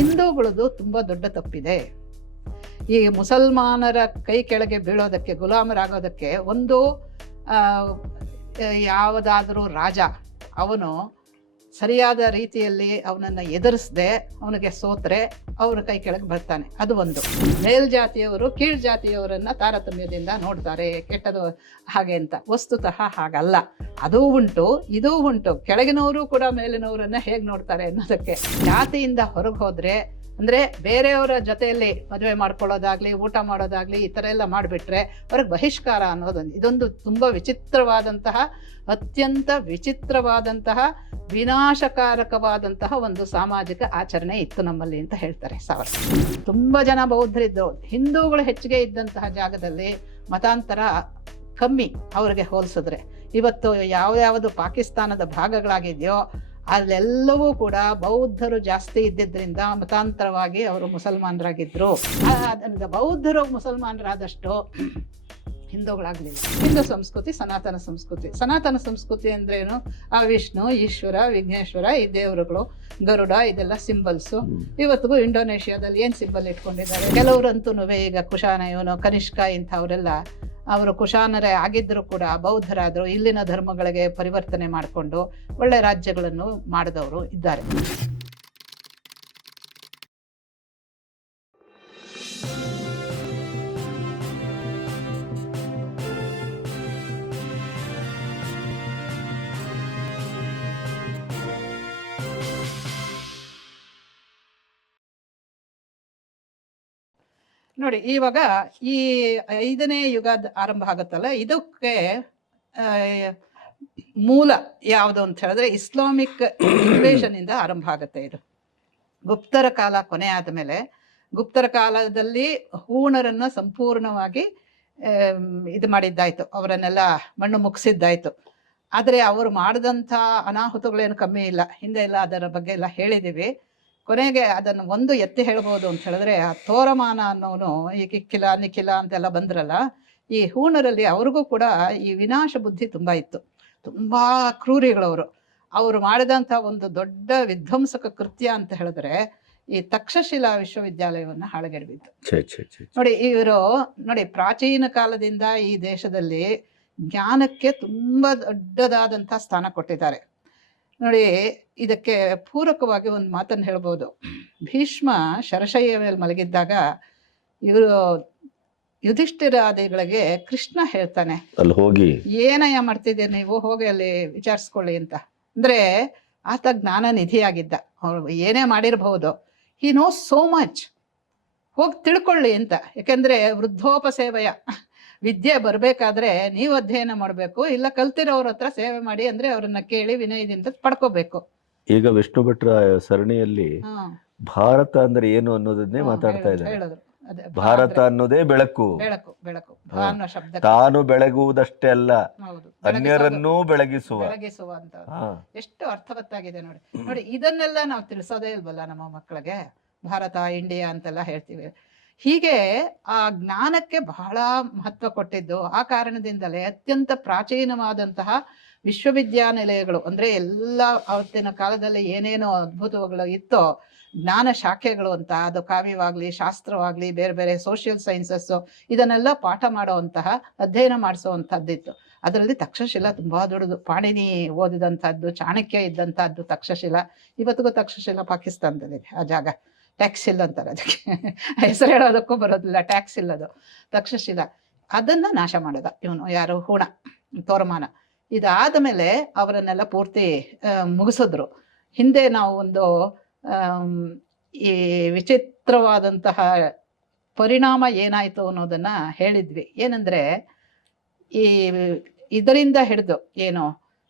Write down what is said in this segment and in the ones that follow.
ಹಿಂದೂಗಳದ್ದು ತುಂಬ ದೊಡ್ಡ ತಪ್ಪಿದೆ. ಈ ಮುಸಲ್ಮಾನರ ಕೈ ಕೆಳಗೆ ಬೀಳೋದಕ್ಕೆ, ಗುಲಾಮರಾಗೋದಕ್ಕೆ ಒಂದು ಯಾವುದಾದ್ರೂ ರಾಜ ಅವನು ಸರಿಯಾದ ರೀತಿಯಲ್ಲಿ ಅವನನ್ನು ಎದುರಿಸದೆ ಅವನಿಗೆ ಸೋತ್ರೆ ಅವರ ಕೈ ಕೆಳಗೆ ಬರ್ತಾನೆ. ಅದು ಒಂದು. ಮೇಲ್ಜಾತಿಯವರು ಕೀಳ್ ಜಾತಿಯವರನ್ನು ತಾರತಮ್ಯದಿಂದ ನೋಡ್ತಾರೆ, ಕೆಟ್ಟದು ಹಾಗೆ ಅಂತ. ವಸ್ತುತಃ ಹಾಗಲ್ಲ. ಅದೂ ಉಂಟು, ಇದೂ ಉಂಟು. ಕೆಳಗಿನವರು ಕೂಡ ಮೇಲಿನವರನ್ನ ಹೇಗೆ ನೋಡ್ತಾರೆ ಅನ್ನೋದಕ್ಕೆ. ಜಾತಿಯಿಂದ ಹೊರಗೆ ಹೋದರೆ ಅಂದರೆ ಬೇರೆಯವರ ಜೊತೆಯಲ್ಲಿ ಮದುವೆ ಮಾಡ್ಕೊಳ್ಳೋದಾಗಲಿ, ಊಟ ಮಾಡೋದಾಗಲಿ, ಈ ಥರ ಎಲ್ಲ ಮಾಡಿಬಿಟ್ರೆ ಅವ್ರಿಗೆ ಬಹಿಷ್ಕಾರ ಅನ್ನೋದೊಂದು. ಇದೊಂದು ತುಂಬ ವಿಚಿತ್ರವಾದಂತಹ, ಅತ್ಯಂತ ವಿಚಿತ್ರವಾದಂತಹ, ವಿನಾಶಕಾರಕವಾದಂತಹ ಒಂದು ಸಾಮಾಜಿಕ ಆಚರಣೆ ಇತ್ತು ನಮ್ಮಲ್ಲಿ ಅಂತ ಹೇಳ್ತಾರೆ ಸಾವರ್ಕರ್. ತುಂಬ ಜನ ಬೌದ್ಧರಿದ್ದು. ಹಿಂದೂಗಳು ಹೆಚ್ಚಿಗೆ ಇದ್ದಂತಹ ಜಾಗದಲ್ಲಿ ಮತಾಂತರ ಕಮ್ಮಿ ಅವ್ರಿಗೆ ಹೋಲಿಸಿದ್ರೆ. ಇವತ್ತು ಯಾವ್ಯಾವುದು ಪಾಕಿಸ್ತಾನದ ಭಾಗಗಳಾಗಿದೆಯೋ ಅಲ್ಲೆಲ್ಲವೂ ಕೂಡ ಬೌದ್ಧರು ಜಾಸ್ತಿ ಇದ್ದಿದ್ದರಿಂದ ಮತಾಂತರವಾಗಿ ಅವರು ಮುಸಲ್ಮಾನರಾಗಿದ್ದರು. ಅದರಿಂದ ಬೌದ್ಧರು ಮುಸಲ್ಮಾನರಾದಷ್ಟು ಹಿಂದೂಗಳಾಗಲಿಲ್ಲ. ಹಿಂದೂ ಸಂಸ್ಕೃತಿ ಸನಾತನ ಸಂಸ್ಕೃತಿ. ಸನಾತನ ಸಂಸ್ಕೃತಿ ಅಂದ್ರೇನು? ಆ ವಿಷ್ಣು, ಈಶ್ವರ, ವಿಘ್ನೇಶ್ವರ, ಈ ದೇವರುಗಳು, ಗರುಡ, ಇದೆಲ್ಲ ಸಿಂಬಲ್ಸು. ಇವತ್ತಿಗೂ ಇಂಡೋನೇಷ್ಯಾದಲ್ಲಿ ಏನು ಸಿಂಬಲ್ ಇಟ್ಕೊಂಡಿದ್ದಾರೆ. ಕೆಲವರಂತೂ ಈಗ ಕುಶಾನ, ಇವನು ಕನಿಷ್ಕ, ಇಂಥವರೆಲ್ಲ ಅವರು ಕುಶಾನರೇ ಆಗಿದ್ದರೂ ಕೂಡ ಬೌದ್ಧರಾದರು. ಇಲ್ಲಿನ ಧರ್ಮಗಳಿಗೆ ಪರಿವರ್ತನೆ ಮಾಡಿಕೊಂಡು ಒಳ್ಳೆ ರಾಜ್ಯಗಳನ್ನು ಮಾಡಿದವರು ಇದ್ದಾರೆ. ನೋಡಿ, ಇವಾಗ ಈ 5ನೇ ಯುಗ ಆರಂಭ ಆಗುತ್ತಲ್ಲ, ಇದಕ್ಕೆ ಮೂಲ ಯಾವುದು ಅಂತ ಹೇಳಿದ್ರೆ ಇಸ್ಲಾಮಿಕ್ ಇನ್ವೇಷನ್ ಇಂದ ಆರಂಭ ಆಗುತ್ತೆ. ಇದು ಗುಪ್ತರ ಕಾಲ ಕೊನೆ ಆದಮೇಲೆ, ಗುಪ್ತರ ಕಾಲದಲ್ಲಿ ಹೂಣರನ್ನು ಸಂಪೂರ್ಣವಾಗಿ ಇದು ಮಾಡಿದ್ದಾಯ್ತು, ಅವರನ್ನೆಲ್ಲ ಮಣ್ಣು ಮುಗಿಸಿದ್ದಾಯ್ತು. ಆದರೆ ಅವರು ಮಾಡಿದಂಥ ಅನಾಹುತಗಳೇನು ಕಮ್ಮಿ ಇಲ್ಲ. ಹಿಂದೆ ಎಲ್ಲ ಅದರ ಬಗ್ಗೆ ಎಲ್ಲ ಹೇಳಿದ್ದೀವಿ. ಕೊನೆಗೆ ಅದನ್ನು ಒಂದು ಎತ್ತಿ ಹೇಳ್ಬೋದು ಅಂತ ಹೇಳಿದ್ರೆ, ಆ ತೋರಮಾನ ಅನ್ನೋನು, ಈ ಕಿಕ್ಕಿಲ ನಿಖಿಲ ಅಂತೆಲ್ಲ ಬಂದ್ರಲ್ಲ, ಈ ಹೂಣರಲ್ಲಿ ಅವ್ರಿಗೂ ಕೂಡ ಈ ವಿನಾಶ ಬುದ್ಧಿ ತುಂಬ ಇತ್ತು. ತುಂಬ ಕ್ರೂರಿಗಳವರು. ಅವರು ಮಾಡಿದಂಥ ಒಂದು ದೊಡ್ಡ ವಿಧ್ವಂಸಕ ಕೃತ್ಯ ಅಂತ ಹೇಳಿದ್ರೆ ಈ ತಕ್ಷಶಿಲಾ ವಿಶ್ವವಿದ್ಯಾಲಯವನ್ನು ಹಾಳುಗೆಡವಿತ್ತು. ನೋಡಿ, ಪ್ರಾಚೀನ ಕಾಲದಿಂದ ಈ ದೇಶದಲ್ಲಿ ಜ್ಞಾನಕ್ಕೆ ತುಂಬ ದೊಡ್ಡದಾದಂಥ ಸ್ಥಾನ ಕೊಟ್ಟಿದ್ದಾರೆ. ನೋಡಿ, ಇದಕ್ಕೆ ಪೂರಕವಾಗಿ ಒಂದು ಮಾತನ್ನು ಹೇಳ್ಬೋದು. ಭೀಷ್ಮ ಶರಶಯ್ಯ ಮೇಲೆ ಮಲಗಿದ್ದಾಗ ಇವರು ಯುಧಿಷ್ಠಿರಾದಿಗಳಿಗೆ ಕೃಷ್ಣ ಹೇಳ್ತಾನೆ, ಅಲ್ಲಿ ಹೋಗಿ ಏನಯ್ಯ ಮಾಡ್ತಿದ್ದೀರಿ ನೀವು, ಹೋಗಿ ಅಲ್ಲಿ ವಿಚಾರಿಸ್ಕೊಳ್ಳಿ ಅಂತ. ಅಂದ್ರೆ ಆತ ಜ್ಞಾನ ನಿಧಿಯಾಗಿದ್ದ. ಅವ್ರು ಏನೇ ಮಾಡಿರಬಹುದು, ಹಿ ನೋಸ್ ಸೋ ಮಚ್, ಹೋಗಿ ತಿಳ್ಕೊಳ್ಳಿ ಅಂತ. ಯಾಕೆಂದ್ರೆ ವೃದ್ಧೋಪಸೇವೆಯ ವಿದ್ಯೆ ಬರಬೇಕಾದ್ರೆ ನೀವು ಅಧ್ಯಯನ ಮಾಡಬೇಕು, ಇಲ್ಲ ಕಲ್ತಿರೋರ ಹತ್ರ ಸೇವೆ ಮಾಡಿ, ಅಂದ್ರೆ ಅವ್ರನ್ನ ಕೇಳಿ ವಿನಯದಿಂದ ಪಡ್ಕೋಬೇಕು. ಈಗ ವಿಷ್ಣು ಭಟ್ರ ಸರಣಿಯಲ್ಲಿ ಭಾರತ ಅಂದ್ರೆ ಏನು ಅನ್ನೋದನ್ನೇ ಮಾತಾಡ್ತಾ ಇದ್ದಾರೆ. ಭಾರತ ಅನ್ನೋದೇ ಬೆಳಕು, ಬೆಳಕು, ಬೆಳಕು. ತಾನು ಬೆಳಗುವುದಷ್ಟೇ ಅಲ್ಲ, ಅನ್ಯರನ್ನೂ ಬೆಳಗಿಸುವ ಅಂತ. ಎಷ್ಟು ಅರ್ಥವತ್ತಾಗಿದೆ ನೋಡಿ. ನೋಡಿ, ಇದನ್ನೆಲ್ಲ ನಾವು ತಿಳಿಸೋದೇ ಇಲ್ವಲ್ಲ ನಮ್ಮ ಮಕ್ಕಳಿಗೆ. ಭಾರತ, ಇಂಡಿಯಾ ಅಂತೆಲ್ಲ ಹೇಳ್ತೀವಿ. ಹೀಗೆ ಆ ಜ್ಞಾನಕ್ಕೆ ಬಹಳ ಮಹತ್ವ ಕೊಟ್ಟಿದ್ದು ಆ ಕಾರಣದಿಂದಲೇ ಅತ್ಯಂತ ಪ್ರಾಚೀನವಾದಂತಹ ವಿಶ್ವವಿದ್ಯಾನಿಲಯಗಳು, ಅಂದ್ರೆ ಎಲ್ಲ ಅವತ್ತಿನ ಕಾಲದಲ್ಲಿ ಏನೇನೋ ಅದ್ಭುತಗಳು ಇತ್ತೋ ಜ್ಞಾನ ಶಾಖೆಗಳು ಅಂತ, ಅದು ಕಾವ್ಯವಾಗ್ಲಿ, ಶಾಸ್ತ್ರವಾಗ್ಲಿ, ಬೇರೆ ಬೇರೆ ಸೋಷಿಯಲ್ ಸೈನ್ಸಸ್ಸು, ಇದನ್ನೆಲ್ಲ ಪಾಠ ಮಾಡುವಂತಹ, ಅಧ್ಯಯನ ಮಾಡಿಸುವಂಥದ್ದಿತ್ತು. ಅದರಲ್ಲಿ ತಕ್ಷಶಿಲಾ ತುಂಬಾ ದೊಡ್ಡದು. ಪಾಣಿನಿ ಓದಿದಂಥದ್ದು, ಚಾಣಕ್ಯ ಇದ್ದಂಥದ್ದು ತಕ್ಷಶಿಲಾ. ಇವತ್ತಿಗೂ ತಕ್ಷಶಿಲಾ ಪಾಕಿಸ್ತಾನದಲ್ಲಿದೆ ಆ ಜಾಗ. ಟ್ಯಾಕ್ಸ್ ಇಲ್ಲ ಅಂತಾರೆ ಅದಕ್ಕೆ, ಹೆಸರು ಹೇಳೋದಕ್ಕೂ ಬರೋದಿಲ್ಲ, ಟ್ಯಾಕ್ಸ್ ಇಲ್ಲದು ತಕ್ಷಶಿಲಾ. ಅದನ್ನ ನಾಶ ಮಾಡದ ಇವನು, ಯಾರು, ಹೂಣ, ತೋರಮಾನ. ಇದಾದ ಮೇಲೆ ಅವರನ್ನೆಲ್ಲ ಪೂರ್ತಿ ಮುಗಿಸಿದ್ರು. ಹಿಂದೆ ನಾವು ಒಂದು ಈ ವಿಚಿತ್ರವಾದಂತಹ ಪರಿಣಾಮ ಏನಾಯ್ತು ಅನ್ನೋದನ್ನ ಹೇಳಿದ್ವಿ. ಏನಂದ್ರೆ ಈ ಇದರಿಂದ ಹಿಡಿದು ಏನು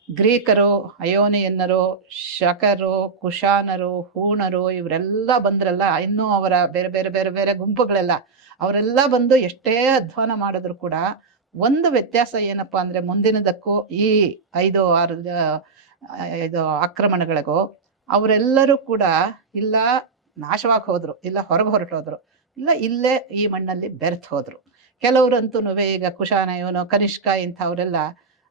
ಗ್ರೀಕರು, ಅಯೋನಿಯನ್ನರು, ಶಕರು, ಕುಶಾನರು, ಹೂಣರು, ಇವರೆಲ್ಲ ಬಂದ್ರಲ್ಲ, ಇನ್ನೂ ಅವರ ಬೇರೆ ಬೇರೆ ಬೇರೆ ಬೇರೆ ಗುಂಪುಗಳೆಲ್ಲ, ಅವರೆಲ್ಲ ಬಂದು ಎಷ್ಟೇ ಅಧ್ವಾನ ಮಾಡಿದ್ರು ಕೂಡ ಒಂದು ವ್ಯತ್ಯಾಸ ಏನಪ್ಪಾ ಅಂದ್ರೆ, ಮುಂದಿನದಕ್ಕೂ ಈ 5-6 ಆಕ್ರಮಣಗಳಿಗೂ ಅವರೆಲ್ಲರೂ ಕೂಡ ಇಲ್ಲ ನಾಶವಾಗಿ ಹೋದ್ರು, ಇಲ್ಲ ಹೊರಗೆ ಹೊರಟೋದ್ರು, ಇಲ್ಲ ಇಲ್ಲೇ ಈ ಮಣ್ಣಲ್ಲಿ ಬೆರೆತು ಹೋದ್ರು. ಕೆಲವರಂತೂ ಈಗ ಕುಶಾನ, ಇವನು ಕನಿಷ್ಕ, ಇಂಥವರೆಲ್ಲ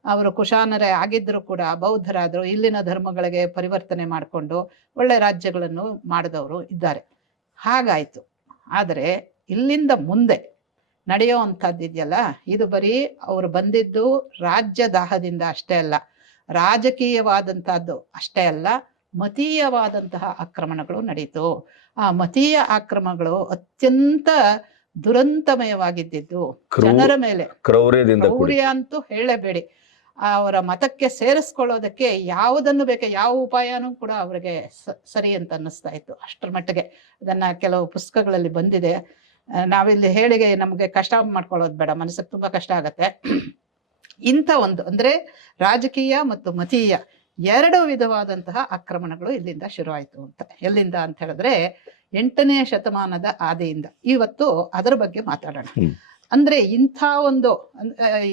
ಅವರು ಕುಶಾನರೇ ಆಗಿದ್ದರೂ ಕೂಡ ಬೌದ್ಧರಾದರು. ಇಲ್ಲಿನ ಧರ್ಮಗಳಿಗೆ ಪರಿವರ್ತನೆ ಮಾಡಿಕೊಂಡು ಒಳ್ಳೆ ರಾಜ್ಯಗಳನ್ನು ಮಾಡಿದವರು ಇದ್ದಾರೆ. ಹಾಗಾಯಿತು. ಆದರೆ ಇಲ್ಲಿಂದ ಮುಂದೆ ನಡೆಯೋ ಅಂಥದ್ದಿದೆಯಲ್ಲ, ಇದು ಬರೀ ಅವರು ಬಂದಿದ್ದು ರಾಜ್ಯ ದಾಹದಿಂದ ಅಷ್ಟೇ ಅಲ್ಲ, ರಾಜಕೀಯವಾದಂಥದ್ದು ಅಷ್ಟೇ ಅಲ್ಲ, ಮತೀಯವಾದಂತಹ ಆಕ್ರಮಣಗಳು ನಡೀತು. ಆ ಮತೀಯ ಆಕ್ರಮಣಗಳು ಅತ್ಯಂತ ದುರಂತಮಯವಾಗಿದ್ದು, ಜನರ ಮೇಲೆ ಕ್ರೌರ್ಯ ಅಂತೂ ಹೇಳಬೇಡಿ. ಅವರ ಮತಕ್ಕೆ ಸೇರಿಸ್ಕೊಳ್ಳೋದಕ್ಕೆ ಯಾವುದನ್ನು ಬೇಕೆ, ಯಾವ ಉಪಾಯನೂ ಕೂಡ ಅವರಿಗೆ ಸರಿ ಅಂತ ಅನ್ನಿಸ್ತಾ ಇತ್ತು. ಅಷ್ಟರ ಮಟ್ಟಿಗೆ ಅದನ್ನ ಕೆಲವು ಪುಸ್ತಕಗಳಲ್ಲಿ ಬಂದಿದೆ. ನಾವಿಲ್ಲಿ ಹೇಳಿಗೆ ನಮಗೆ ಕಷ್ಟ ಮಾಡ್ಕೊಳ್ಳೋದು ಬೇಡ, ಮನಸ್ಸಿಗೆ ತುಂಬಾ ಕಷ್ಟ ಆಗತ್ತೆ. ಇಂಥ ಒಂದು ಅಂದ್ರೆ ರಾಜಕೀಯ ಮತ್ತು ಮತೀಯ ಎರಡು ವಿಧವಾದಂತಹ ಆಕ್ರಮಣಗಳು ಇಲ್ಲಿಂದ ಶುರುವಾಯಿತು ಅಂತ. ಎಲ್ಲಿಂದ ಅಂತ ಹೇಳಿದ್ರೆ 8ನೇ ಶತಮಾನದ ಆದಿಯಿಂದ. ಇವತ್ತು ಅದರ ಬಗ್ಗೆ ಮಾತಾಡೋಣ. ಅಂದ್ರೆ ಇಂಥ ಒಂದು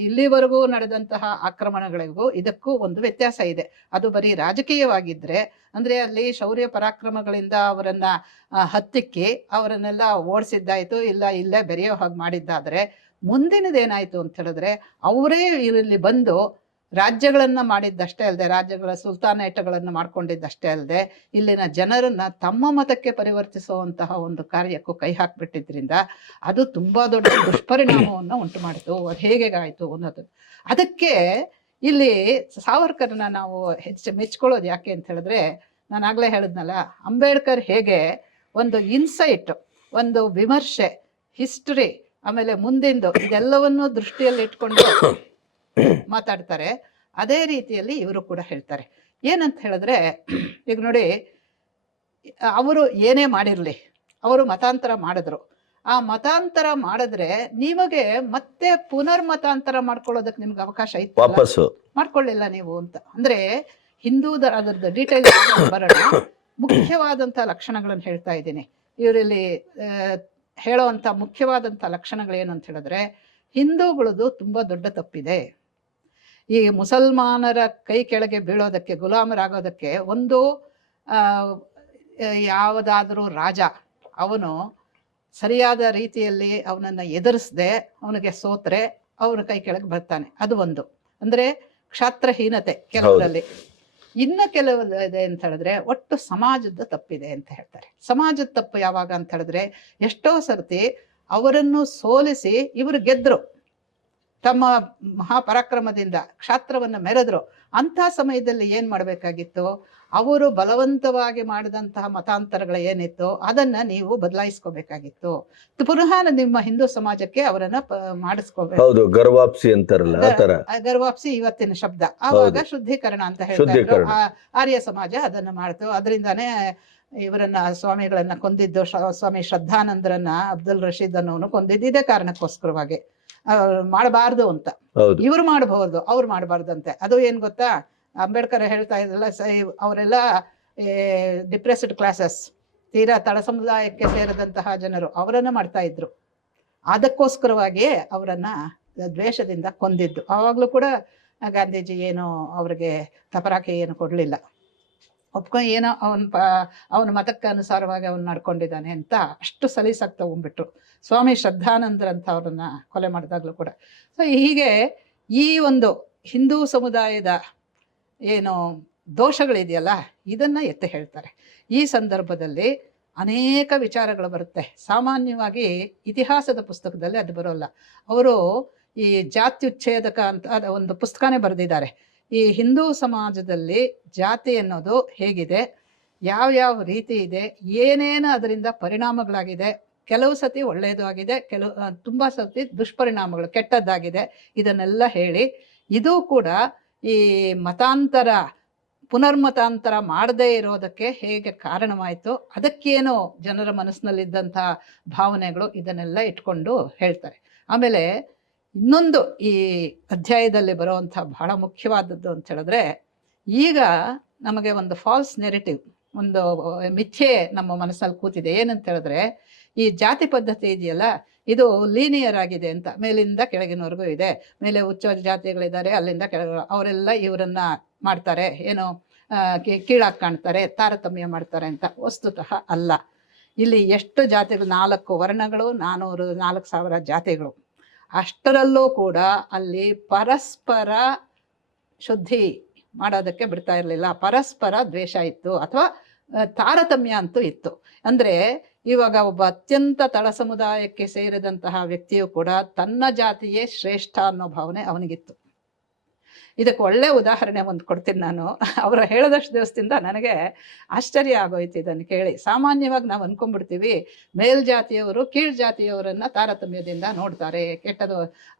ಇಲ್ಲಿವರೆಗೂ ನಡೆದಂತಹ ಆಕ್ರಮಣಗಳಿಗೂ ಇದಕ್ಕೂ ಒಂದು ವ್ಯತ್ಯಾಸ ಇದೆ. ಅದು ಬರೀ ರಾಜಕೀಯವಾಗಿದ್ರೆ, ಅಂದ್ರೆ ಅಲ್ಲಿ ಶೌರ್ಯ ಪರಾಕ್ರಮಗಳಿಂದ ಅವರನ್ನ ಹತ್ತಿಕ್ಕಿ ಅವರನ್ನೆಲ್ಲ ಓಡಿಸಿದ್ದಾಯ್ತು, ಇಲ್ಲ ಇಲ್ಲೇ ಬೆರೆಯೋ ಹಾಗೆ ಮಾಡಿದ್ದಾದ್ರೆ, ಮುಂದಿನದೇನಾಯ್ತು ಅಂತ ಹೇಳಿದ್ರೆ ಅವರೇ ಇಲ್ಲಿ ಬಂದು ರಾಜ್ಯಗಳನ್ನ ಮಾಡಿದ್ದಷ್ಟೇ ಅಲ್ಲದೆ, ರಾಜ್ಯಗಳ ಸುಲ್ತಾನೇಟಗಳನ್ನು ಮಾಡ್ಕೊಂಡಿದ್ದಷ್ಟೇ ಅಲ್ಲದೆ, ಇಲ್ಲಿನ ಜನರನ್ನ ತಮ್ಮ ಮತಕ್ಕೆ ಪರಿವರ್ತಿಸುವಂತಹ ಒಂದು ಕಾರ್ಯಕ್ಕೂ ಕೈ ಹಾಕ್ಬಿಟ್ಟಿದ್ರಿಂದ ಅದು ತುಂಬಾ ದೊಡ್ಡ ದುಷ್ಪರಿಣಾಮವನ್ನು ಉಂಟು ಮಾಡಿತು. ಅದು ಹೇಗಾಯ್ತು ಅನ್ನೋದು. ಅದಕ್ಕೆ ಇಲ್ಲಿ ಸಾವರ್ಕರ್ನ ನಾವು ಮೆಚ್ಕೊಳ್ಳೋದು ಯಾಕೆ ಅಂತ ಹೇಳಿದ್ರೆ, ನಾನು ಆಗ್ಲೇ ಹೇಳಿದ್ನಲ್ಲ, ಅಂಬೇಡ್ಕರ್ ಹೇಗೆ ಒಂದು ಇನ್ಸೈಟ್, ಒಂದು ವಿಮರ್ಶೆ, ಹಿಸ್ಟರಿ, ಆಮೇಲೆ ಮುಂದಿಂದು ಇದೆಲ್ಲವನ್ನೂ ದೃಷ್ಟಿಯಲ್ಲಿ ಇಟ್ಕೊಂಡು ಮಾತಾಡ್ತಾರೆ, ಅದೇ ರೀತಿಯಲ್ಲಿ ಇವರು ಕೂಡ ಹೇಳ್ತಾರೆ. ಏನಂತ ಹೇಳಿದ್ರೆ, ಈಗ ನೋಡಿ, ಅವರು ಏನೇ ಮಾಡಿರ್ಲಿ, ಅವರು ಮತಾಂತರ ಮಾಡಿದ್ರು. ಆ ಮತಾಂತರ ಮಾಡಿದ್ರೆ ನಿಮಗೆ ಮತ್ತೆ ಪುನರ್ಮತಾಂತರ ಮಾಡ್ಕೊಳ್ಳೋದಕ್ಕೆ ನಿಮ್ಗೆ ಅವಕಾಶ ಇತ್ತು, ವಾಪಸ್ಸು ಮಾಡ್ಕೊಳ್ಳಿಲ್ಲ ನೀವು ಅಂತ. ಅಂದ್ರೆ ಹಿಂದೂ ಅದರದ್ದು ಡೀಟೇಲ್ ಬರೋಣ. ಮುಖ್ಯವಾದಂಥ ಲಕ್ಷಣಗಳನ್ನು ಹೇಳ್ತಾ ಇದ್ದೀನಿ. ಇವರಲ್ಲಿ ಹೇಳೋವಂಥ ಮುಖ್ಯವಾದಂಥ ಲಕ್ಷಣಗಳೇನು ಅಂತ ಹೇಳಿದ್ರೆ, ಹಿಂದೂಗಳದ್ದು ತುಂಬಾ ದೊಡ್ಡ ತಪ್ಪಿದೆ. ಈ ಮುಸಲ್ಮಾನರ ಕೈ ಕೆಳಗೆ ಬೀಳೋದಕ್ಕೆ, ಗುಲಾಮರಾಗೋದಕ್ಕೆ ಒಂದು ಯಾವುದಾದ್ರೂ ರಾಜ ಅವನು ಸರಿಯಾದ ರೀತಿಯಲ್ಲಿ ಅವನನ್ನು ಎದುರಿಸದೆ ಅವನಿಗೆ ಸೋತ್ರೆ ಅವನ ಕೈ ಕೆಳಗೆ ಬರ್ತಾನೆ. ಅದು ಒಂದು. ಅಂದ್ರೆ ಕ್ಷಾತ್ರಹೀನತೆ ಕೆಲವರಲ್ಲಿ. ಇನ್ನು ಕೆಲವು ಇದೆ ಅಂತ ಹೇಳಿದ್ರೆ ಒಟ್ಟು ಸಮಾಜದ ತಪ್ಪಿದೆ ಅಂತ ಹೇಳ್ತಾರೆ. ಸಮಾಜದ ತಪ್ಪು ಯಾವಾಗ ಅಂತ ಹೇಳಿದ್ರೆ, ಎಷ್ಟೋ ಸರ್ತಿ ಅವರನ್ನು ಸೋಲಿಸಿ ಇವರು ಗೆದ್ರು, ತಮ್ಮ ಮಹಾಪರಾಕ್ರಮದಿಂದ ಕ್ಷಾತ್ರವನ್ನು ಮೆರೆದ್ರು. ಅಂಥ ಸಮಯದಲ್ಲಿ ಏನ್ ಮಾಡಬೇಕಾಗಿತ್ತು, ಅವರು ಬಲವಂತವಾಗಿ ಮಾಡಿದಂತಹ ಮತಾಂತರಗಳು ಏನಿತ್ತು ಅದನ್ನ ನೀವು ಬದಲಾಯಿಸ್ಕೋಬೇಕಾಗಿತ್ತು. ಪುನಃ ನಿಮ್ಮ ಹಿಂದೂ ಸಮಾಜಕ್ಕೆ ಅವರನ್ನ ಮಾಡಿಸ್ಕೋಬೇಕು. ಗರ್ವಾಪ್ಸಿ ಅಂತಾರಲ್ಲ, ಗರ್ವಾಪ್ಸಿ ಇವತ್ತಿನ ಶಬ್ದ. ಆವಾಗ ಶುದ್ಧೀಕರಣ ಅಂತ ಹೇಳ್ತಾರೆ. ಆರ್ಯ ಸಮಾಜ ಅದನ್ನ ಮಾಡ್ತು. ಅದರಿಂದಾನೇ ಇವರನ್ನ ಸ್ವಾಮಿಗಳನ್ನ ಕೊಂದಿದ್ದು, ಸ್ವಾಮಿ ಶ್ರದ್ಧಾನಂದರನ್ನ ಅಬ್ದುಲ್ ರಶೀದ್ ಅನ್ನೋನು ಕೊಂದಿದ್ದು ಇದೇ ಕಾರಣಕ್ಕೋಸ್ಕರವಾಗಿ. ಮಾಡಬಾರ್ದು ಅಂತ. ಇವ್ರು ಮಾಡಬಹುದು, ಅವ್ರು ಮಾಡಬಾರ್ದಂತೆ. ಅದು ಏನ್ ಗೊತ್ತಾ, ಅಂಬೇಡ್ಕರ್ ಹೇಳ್ತಾ ಇದ್ರಲ್ಲ, ಅವರೆಲ್ಲ ಡಿಪ್ರೆಸ್ಡ್ ಕ್ಲಾಸಸ್, ತೀರಾ ತಳ ಸಮುದಾಯಕ್ಕೆ ಸೇರಿದಂತಹ ಜನರು ಅವರನ್ನ ಮಾಡ್ತಾ ಇದ್ರು. ಅದಕ್ಕೋಸ್ಕರವಾಗಿ ಅವರನ್ನ ದ್ವೇಷದಿಂದ ಕೊಂದಿದ್ದು. ಆವಾಗ್ಲೂ ಕೂಡ ಗಾಂಧೀಜಿ ಏನು ಅವ್ರಿಗೆ ತಪರಾಕಿ ಏನು ಕೊಡ್ಲಿಲ್ಲ, ಒಪ್ಕೊಂಡು ಏನೋ ಅವನ ಮತಕ್ಕೆ ಅನುಸಾರವಾಗಿ ಅವನು ನಡ್ಕೊಂಡಿದ್ದಾನೆ ಅಂತ ಅಷ್ಟು ಸಲೀಸಾಗಿ ತಗೊಂಡ್ಬಿಟ್ರು. ಸ್ವಾಮಿ ಶ್ರದ್ಧಾನಂದರಂತ ಅವ್ರನ್ನ ಕೊಲೆ ಮಾಡಿದಾಗ್ಲೂ ಕೂಡ. ಸೊ ಹೀಗೆ ಈ ಒಂದು ಹಿಂದೂ ಸಮುದಾಯದ ಏನು ದೋಷಗಳಿದೆಯಲ್ಲ ಇದನ್ನ ಎತ್ತಿ ಹೇಳ್ತಾರೆ. ಈ ಸಂದರ್ಭದಲ್ಲಿ ಅನೇಕ ವಿಚಾರಗಳು ಬರುತ್ತೆ. ಸಾಮಾನ್ಯವಾಗಿ ಇತಿಹಾಸದ ಪುಸ್ತಕದಲ್ಲಿ ಅದು ಬರೋಲ್ಲ. ಅವರು ಈ ಜಾತ್ಯುಚ್ಛೇದಕ ಅಂತ ಒಂದು ಪುಸ್ತಕನೇ ಬರೆದಿದ್ದಾರೆ. ಈ ಹಿಂದೂ ಸಮಾಜದಲ್ಲಿ ಜಾತಿ ಅನ್ನೋದು ಹೇಗಿದೆ, ಯಾವ್ಯಾವ ರೀತಿ ಇದೆ, ಏನೇನು ಅದರಿಂದ ಪರಿಣಾಮಗಳಾಗಿದೆ, ಕೆಲವು ಸತಿ ಒಳ್ಳೆಯದು ಆಗಿದೆ, ತುಂಬ ಸತಿ ದುಷ್ಪರಿಣಾಮಗಳು ಕೆಟ್ಟದ್ದಾಗಿದೆ, ಇದನ್ನೆಲ್ಲ ಹೇಳಿ, ಇದು ಕೂಡ ಈ ಮತಾಂತರ ಪುನರ್ಮತಾಂತರ ಮಾಡದೇ ಇರೋದಕ್ಕೆ ಹೇಗೆ ಕಾರಣವಾಯಿತು, ಅದಕ್ಕೇನು ಜನರ ಮನಸ್ಸಿನಲ್ಲಿದ್ದಂಥ ಭಾವನೆಗಳು, ಇದನ್ನೆಲ್ಲ ಇಟ್ಕೊಂಡು ಹೇಳ್ತಾರೆ. ಆಮೇಲೆ ಇನ್ನೊಂದು ಈ ಅಧ್ಯಾಯದಲ್ಲಿ ಬರುವಂಥ ಬಹಳ ಮುಖ್ಯವಾದದ್ದು ಅಂತ ಹೇಳಿದ್ರೆ, ಈಗ ನಮಗೆ ಒಂದು ಫಾಲ್ಸ್ ನೆರೆಟಿವ್, ಒಂದು ಮಿಥ್ಯೆ ನಮ್ಮ ಮನಸ್ಸಲ್ಲಿ ಕೂತಿದೆ. ಏನಂತ ಹೇಳಿದ್ರೆ, ಈ ಜಾತಿ ಪದ್ಧತಿ ಇದೆಯಲ್ಲ ಇದು ಲೀನಿಯರ್ ಆಗಿದೆ ಅಂತ, ಮೇಲಿಂದ ಕೆಳಗಿನವರೆಗೂ ಇದೆ. ಮೇಲೆ ಉಚ್ಚ ಜಾತಿಗಳಿದ್ದಾರೆ, ಅಲ್ಲಿಂದ ಕೆಳಗೆ ಅವರೆಲ್ಲ ಇವರನ್ನ ಮಾಡ್ತಾರೆ, ಏನು ಕೀಳಾಗಿ ಕಾಣ್ತಾರೆ, ತಾರತಮ್ಯ ಮಾಡ್ತಾರೆ ಅಂತ. ವಸ್ತುತಃ ಅಲ್ಲ. ಇಲ್ಲಿ ಎಷ್ಟು ಜಾತಿಗಳು, 4 ವರ್ಣಗಳು, 4,000 ಜಾತಿಗಳು. ಅಷ್ಟರಲ್ಲೂ ಕೂಡ ಅಲ್ಲಿ ಪರಸ್ಪರ ಶುದ್ಧಿ ಮಾಡೋದಕ್ಕೆ ಬಿಡ್ತಾ ಇರಲಿಲ್ಲ. ಪರಸ್ಪರ ದ್ವೇಷ ಇತ್ತು, ಅಥವಾ ತಾರತಮ್ಯ ಅಂತೂ ಇತ್ತು. ಅಂದರೆ ಇವಾಗ ಒಬ್ಬ ಅತ್ಯಂತ ತಳ ಸಮುದಾಯಕ್ಕೆ ಸೇರಿದಂತಹ ವ್ಯಕ್ತಿಯು ಕೂಡ ತನ್ನ ಜಾತಿಯೇ ಶ್ರೇಷ್ಠ ಅನ್ನೋ ಭಾವನೆ ಅವನಿಗಿತ್ತು. ಇದಕ್ಕೆ ಒಳ್ಳೆ ಉದಾಹರಣೆ ಒಂದು ಕೊಡ್ತೀನಿ ನಾನು. ಅವರ ಹೇಳದಷ್ಟು ದಿವಸದಿಂದ ನನಗೆ ಆಶ್ಚರ್ಯ ಆಗೋಯ್ತು ಇದನ್ನು ಕೇಳಿ. ಸಾಮಾನ್ಯವಾಗಿ ನಾವು ಅಂದ್ಕೊಂಡ್ಬಿಡ್ತೀವಿ ಮೇಲ್ಜಾತಿಯವರು ಕೀಳ್ ಜಾತಿಯವರನ್ನು ತಾರತಮ್ಯದಿಂದ ನೋಡ್ತಾರೆ, ಕೆಟ್ಟದು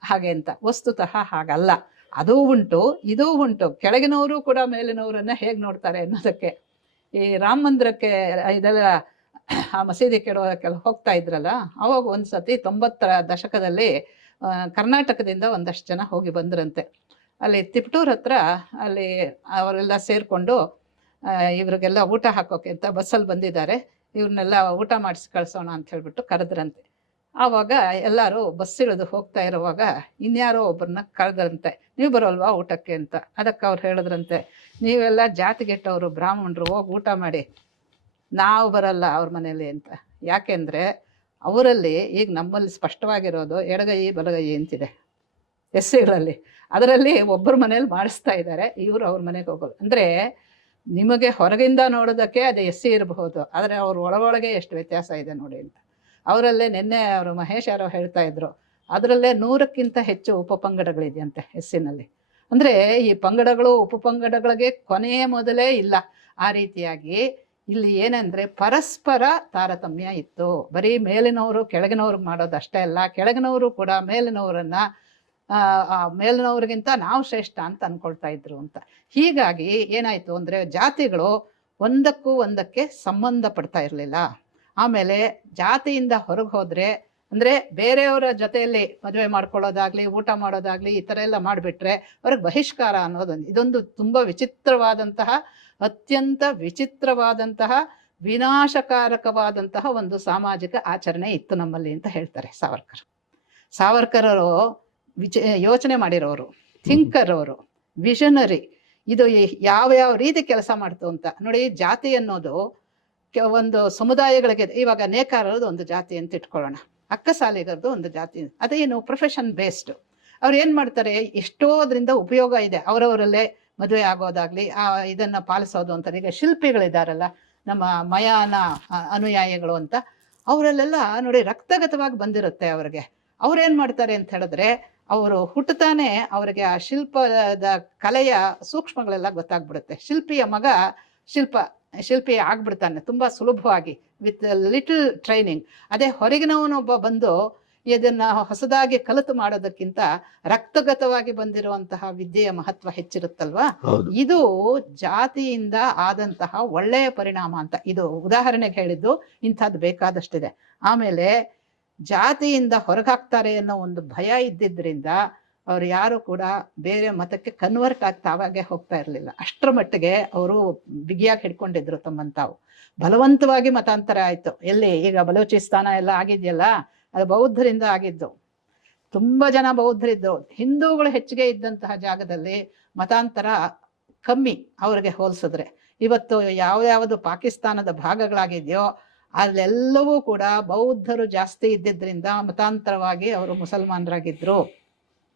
ಹಾಗೆ ಅಂತ. ವಸ್ತುತಃ ಹಾಗಲ್ಲ. ಅದೂ ಉಂಟು, ಇದೂ ಉಂಟು. ಕೆಳಗಿನವರು ಕೂಡ ಮೇಲಿನವರನ್ನು ಹೇಗೆ ನೋಡ್ತಾರೆ ಅನ್ನೋದಕ್ಕೆ ಈ ರಾಮ ಮಂದಿರಕ್ಕೆ ಇದೆಲ್ಲ ಆ ಮಸೀದಿ ಕೆಡೋಕ್ಕೆಲ್ಲ ಹೋಗ್ತಾ ಇದ್ರಲ್ಲ, ಅವಾಗ ಒಂದು ಸತಿ 90ರ ದಶಕದಲ್ಲಿ ಕರ್ನಾಟಕದಿಂದ ಒಂದಷ್ಟು ಜನ ಹೋಗಿ ಬಂದ್ರಂತೆ. ಅಲ್ಲಿ ತಿಪಟೂರ್ ಹತ್ರ ಅಲ್ಲಿ ಅವರೆಲ್ಲ ಸೇರಿಕೊಂಡು ಇವ್ರಿಗೆಲ್ಲ ಊಟ ಹಾಕೋಕೆ ಅಂತ ಬಸ್ಸಲ್ಲಿ ಬಂದಿದ್ದಾರೆ, ಇವ್ರನ್ನೆಲ್ಲ ಊಟ ಮಾಡಿಸಿ ಕಳಿಸೋಣ ಅಂತ ಹೇಳ್ಬಿಟ್ಟು ಕರೆದ್ರಂತೆ. ಆವಾಗ ಎಲ್ಲರೂ ಬಸ್ ಇಳಿದು ಹೋಗ್ತಾ ಇರುವಾಗ ಇನ್ಯಾರೋ ಒಬ್ಬರನ್ನ ಕರೆದ್ರಂತೆ, ನೀವು ಬರೋಲ್ವಾ ಊಟಕ್ಕೆ ಅಂತ. ಅದಕ್ಕೆ ಅವ್ರು ಹೇಳಿದ್ರಂತೆ, ನೀವೆಲ್ಲ ಜಾತಿಗೆಟ್ಟವರು ಬ್ರಾಹ್ಮಣರು, ಹೋಗಿ ಊಟ ಮಾಡಿ, ನಾವು ಬರಲ್ಲ ಅವ್ರ ಮನೇಲಿ ಅಂತ. ಯಾಕೆಂದರೆ ಅವರಲ್ಲಿ ಈಗ ನಮ್ಮಲ್ಲಿ ಸ್ಪಷ್ಟವಾಗಿರೋದು ಎಡಗೈ ಬಲಗೈ ಅಂತಿದೆ ಎಸ್ಸಿಗಳಲ್ಲಿ. ಅದರಲ್ಲಿ ಒಬ್ಬರ ಮನೇಲಿ ಮಾಡಿಸ್ತಾ ಇದ್ದಾರೆ, ಇವರು ಅವ್ರ ಮನೆಗೆ ಹೋಗೋದು. ಅಂದರೆ ನಿಮಗೆ ಹೊರಗಿಂದ ನೋಡೋದಕ್ಕೆ ಅದು ಎಸ್ಸಿ ಇರಬಹುದು, ಆದರೆ ಅವ್ರ ಒಳಗೊಳಗೆ ಎಷ್ಟು ವ್ಯತ್ಯಾಸ ಇದೆ ನೋಡಿ ಅಂತ. ಅವರಲ್ಲೇ ನಿನ್ನೆ ಅವರು ಮಹೇಶ್ ಯಾರೋ ಹೇಳ್ತಾ ಇದ್ರು, ಅದರಲ್ಲೇ 100ಕ್ಕಿಂತ ಹೆಚ್ಚು ಉಪಪಂಗಡಗಳಿದೆಯಂತೆ ಎಸ್ಸಿನಲ್ಲಿ. ಅಂದರೆ ಈ ಪಂಗಡಗಳು ಉಪಪಂಗಡಗಳಿಗೆ ಕೊನೆಯ ಮೊದಲೇ ಇಲ್ಲ. ಆ ರೀತಿಯಾಗಿ ಇಲ್ಲಿ ಏನಂದರೆ ಪರಸ್ಪರ ತಾರತಮ್ಯ ಇತ್ತು. ಬರೀ ಮೇಲಿನವರು ಕೆಳಗಿನವ್ರಿಗೆ ಮಾಡೋದಷ್ಟೇ ಅಲ್ಲ, ಕೆಳಗಿನವರು ಕೂಡ ಮೇಲಿನವರನ್ನು ಮೇಲಿನವ್ರಿಗಿಂತ ನಾವು ಶ್ರೇಷ್ಠ ಅಂತ ಅಂದ್ಕೊಳ್ತಾ ಇದ್ರು ಅಂತ. ಹೀಗಾಗಿ ಏನಾಯಿತು ಅಂದರೆ ಜಾತಿಗಳು ಒಂದಕ್ಕೆ ಸಂಬಂಧ ಪಡ್ತಾ ಇರಲಿಲ್ಲ. ಆಮೇಲೆ ಜಾತಿಯಿಂದ ಹೊರಗೆ ಹೋದರೆ ಅಂದರೆ ಬೇರೆಯವರ ಜೊತೆಯಲ್ಲಿ ಮದುವೆ ಮಾಡ್ಕೊಳ್ಳೋದಾಗಲಿ ಊಟ ಮಾಡೋದಾಗಲಿ ಈ ಥರ ಎಲ್ಲ ಮಾಡಿಬಿಟ್ರೆ ಅವ್ರಿಗೆ ಬಹಿಷ್ಕಾರ ಅನ್ನೋದೊಂದು, ಇದೊಂದು ತುಂಬ ವಿಚಿತ್ರವಾದಂತಹ, ಅತ್ಯಂತ ವಿಚಿತ್ರವಾದಂತಹ, ವಿನಾಶಕಾರಕವಾದಂತಹ ಒಂದು ಸಾಮಾಜಿಕ ಆಚರಣೆ ಇತ್ತು ನಮ್ಮಲ್ಲಿ ಅಂತ ಹೇಳ್ತಾರೆ ಸಾವರ್ಕರರು. ಯೋಚನೆ ಮಾಡಿರೋರು, ಥಿಂಕರ್ ಅವರು, ವಿಷನರಿ. ಇದು ಯಾವ ರೀತಿ ಕೆಲಸ ಮಾಡ್ತು ಅಂತ ನೋಡಿ. ಜಾತಿ ಅನ್ನೋದು ಒಂದು ಸಮುದಾಯಗಳಿಗೆ, ಇವಾಗ ನೇಕಾರರದು ಒಂದು ಜಾತಿ ಅಂತ ಇಟ್ಕೊಳ್ಳೋಣ, ಅಕ್ಕಸಾಲಿಗರದು ಒಂದು ಜಾತಿ, ಅದೇನು ಪ್ರೊಫೆಷನ್ ಬೇಸ್ಡ್. ಅವ್ರು ಏನು ಮಾಡ್ತಾರೆ, ಎಷ್ಟೋ ಅದರಿಂದ ಉಪಯೋಗ ಇದೆ. ಅವರವರಲ್ಲೇ ಮದುವೆ ಆಗೋದಾಗ್ಲಿ ಇದನ್ನು ಪಾಲಿಸೋದು ಅಂತ. ಈಗ ಶಿಲ್ಪಿಗಳಿದ್ದಾರಲ್ಲ ನಮ್ಮ ಮಯಾನ ಅನುಯಾಯಿಗಳು ಅಂತ, ಅವರಲ್ಲೆಲ್ಲ ನೋಡಿ ರಕ್ತಗತವಾಗಿ ಬಂದಿರುತ್ತೆ ಅವ್ರಿಗೆ. ಅವ್ರೇನು ಮಾಡ್ತಾರೆ ಅಂತ ಹೇಳಿದ್ರೆ, ಅವರು ಹುಟ್ಟುತ್ತಾನೆ ಅವರಿಗೆ ಆ ಶಿಲ್ಪದ ಕಲೆಯ ಸೂಕ್ಷ್ಮಗಳೆಲ್ಲ ಗೊತ್ತಾಗ್ಬಿಡುತ್ತೆ. ಶಿಲ್ಪಿಯ ಮಗ ಶಿಲ್ಪಿ ಆಗ್ಬಿಡ್ತಾನೆ ತುಂಬ ಸುಲಭವಾಗಿ ವಿತ್ ಲಿಟಲ್ ಟ್ರೈನಿಂಗ್. ಅದೇ ಹೊರಗಿನವನೊಬ್ಬ ಬಂದು ಇದನ್ನು ಹೊಸದಾಗಿ ಕಲಿತು ಮಾಡೋದಕ್ಕಿಂತ ರಕ್ತಗತವಾಗಿ ಬಂದಿರುವಂತಹ ವಿದ್ಯೆಯ ಮಹತ್ವ ಹೆಚ್ಚಿರುತ್ತಲ್ವಾ. ಇದು ಜಾತಿಯಿಂದ ಆದಂತಹ ಒಳ್ಳೆಯ ಪರಿಣಾಮ ಅಂತ. ಇದು ಉದಾಹರಣೆಗೆ ಹೇಳಿದ್ದು, ಇಂಥದ್ದು ಬೇಕಾದಷ್ಟಿದೆ. ಆಮೇಲೆ ಜಾತಿಯಿಂದ ಹೊರಗಾಗ್ತಾರೆ ಅನ್ನೋ ಒಂದು ಭಯ ಇದ್ದಿದ್ದರಿಂದ ಅವ್ರು ಯಾರು ಕೂಡ ಬೇರೆ ಮತಕ್ಕೆ ಕನ್ವರ್ಟ್ ತಾವಾಗೆ ಹೋಗ್ತಾ ಇರಲಿಲ್ಲ. ಅಷ್ಟರ ಮಟ್ಟಿಗೆ ಅವರು ಬಿಗಿಯಾಗಿ ಹಿಡ್ಕೊಂಡಿದ್ರು ತಮ್ಮನ್ನು ತಾವು. ಬಲವಂತವಾಗಿ ಮತಾಂತರ ಆಯಿತು. ಎಲ್ಲಿ ಈಗ ಬಲೂಚಿಸ್ತಾನ ಎಲ್ಲ ಆಗಿದೆಯಲ್ಲ, ಅದು ಬೌದ್ಧರಿಂದ ಆಗಿದ್ದು. ತುಂಬ ಜನ ಬೌದ್ಧರಿದ್ದು. ಹಿಂದೂಗಳು ಹೆಚ್ಚಿಗೆ ಇದ್ದಂತಹ ಜಾಗದಲ್ಲಿ ಮತಾಂತರ ಕಮ್ಮಿ ಅವ್ರಿಗೆ ಹೋಲಿಸಿದ್ರೆ. ಇವತ್ತು ಯಾವ್ಯಾವುದು ಪಾಕಿಸ್ತಾನದ ಭಾಗಗಳಾಗಿದೆಯೋ ಅಲ್ಲೆಲ್ಲವೂ ಕೂಡ ಬೌದ್ಧರು ಜಾಸ್ತಿ ಇದ್ದಿದ್ರಿಂದ ಮತಾಂತರವಾಗಿ ಅವರು ಮುಸಲ್ಮಾನರಾಗಿದ್ರು.